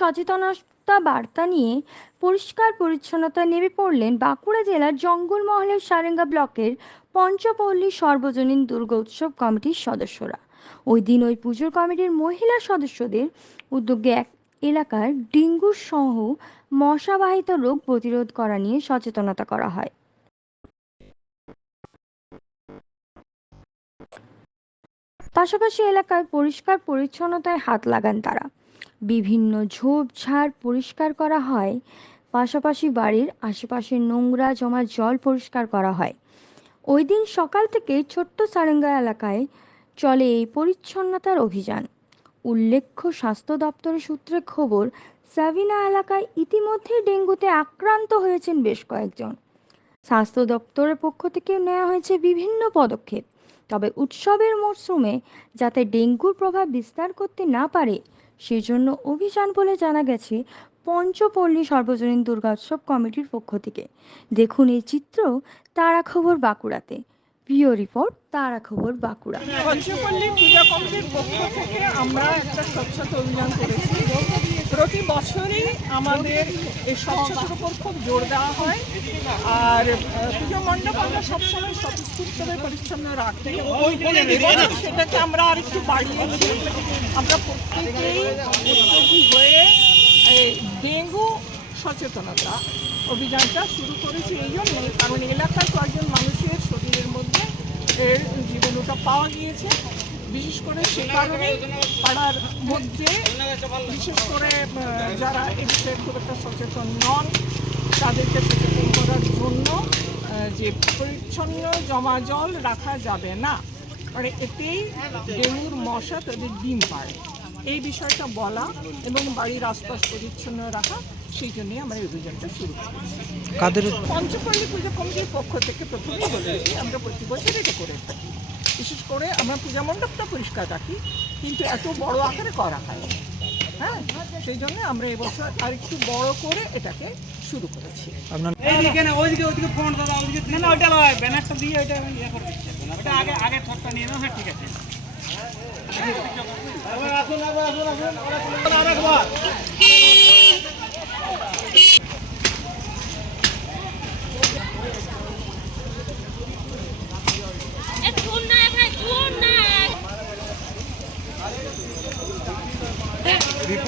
সচেতনতা বার্তা নিয়ে পরিষ্কার পরিচ্ছন্নতা নেমে পড়লেন বাঁকুড়া জেলার জঙ্গলমহলের সারেঙ্গা ব্লকের পঞ্চপল্লী সর্বজনীন দুর্গা উৎসব কমিটির সদস্যরা। ওই দিন ওই পুজোর কমিটির মহিলা সদস্যদের উদ্যোগে এক এলাকার ডেঙ্গু সহ মশাবাহিত রোগ প্রতিরোধ করা নিয়ে সচেতনতা করা হয়। পাশাপাশি এলাকায় পরিষ্কার পরিচ্ছন্নতায় হাত লাগান তারা। বিভিন্ন ঝোপঝাড় পরিষ্কার করা হয়। পাশাপাশি বাড়ির আশেপাশে নোংরা জমা জল পরিষ্কার করা হয়। ওই দিন সকাল থেকে ছোট্ট সারেঙ্গা এলাকায় চলে এই পরিচ্ছন্নতার অভিযান। উল্লেখ্য স্বাস্থ্য দপ্তরের সূত্রে খবর সাভিনা এলাকায় ইতিমধ্যে ডেঙ্গুতে আক্রান্ত হয়েছেন বেশ কয়েকজন। স্বাস্থ্য দপ্তরের পক্ষ থেকে নেওয়া হয়েছে বিভিন্ন পদক্ষেপ। তবে উৎসবের মরশুমে যাতে ডেঙ্গুর প্রভাব বিস্তার করতে না পারে, সেজন্য অভিযান বলে জানা গেছে পঞ্চপল্লী সর্বজনীন দুর্গোৎসব কমিটির পক্ষ থেকে। দেখুন এই চিত্র তারা খবর বাঁকুড়াতে। প্রিয় রিপোর্ট তারা খবর বাঁকুড়া। পঞ্চপল্লী পূজা কমিটির পক্ষ থেকে আমরা একটা স্বচ্ছতা অভিযান করেছি। প্রতি বছরই আমাদের এই স্বচ্ছতার উপর খুব জোর দেওয়া হয়। আর পুজো মণ্ডপ আমরা সবসময় স্বতঃস্ফূর্তভাবে পরিচ্ছন্ন রাখি এবছর সেটাকে আমরা আর একটু বাড়িয়েছি আমরা প্রত্যেকেই উদ্যোগী হয়ে ডেঙ্গু সচেতনতা অভিযানটা শুরু করেছি। এই জন্যই কারণ এলাকার কয়েকজন মানুষের শরীরের মধ্যে এর জীবাণুটা পাওয়া গিয়েছে। বিশেষ করে সে কারণে পাড়ার মধ্যে বিশেষ করে যারা এ বিষয়ে খুব একটা সচেতন নন তাদেরকে সচেতন করার জন্য যে পরিচ্ছন্ন জমা জল রাখা যাবে না মানে এতেই ডেঙ্গুর মশা তাদের ডিম পাড়ে। এই বিষয়টা বলা এবং বাড়ির আশপাশ পরিচ্ছন্ন রাখা সেই জন্যই আমরা এই অভিযানটা শুরু করেছি। কাদের পঞ্চপল্লী পুজো কমিটির পক্ষ থেকে প্রথমেই বলেছি আমরা প্রতি বছর এটা করে থাকি। বিশেষ করে আমরা পূজা মণ্ডপটা পরিষ্কার রাখি কিন্তু এত বড় আকারে করা হয় না। হ্যাঁ? সেই জন্য আমরা এবছর আর একটু বড় করে এটাকে শুরু করেছি। আপনার এইদিকে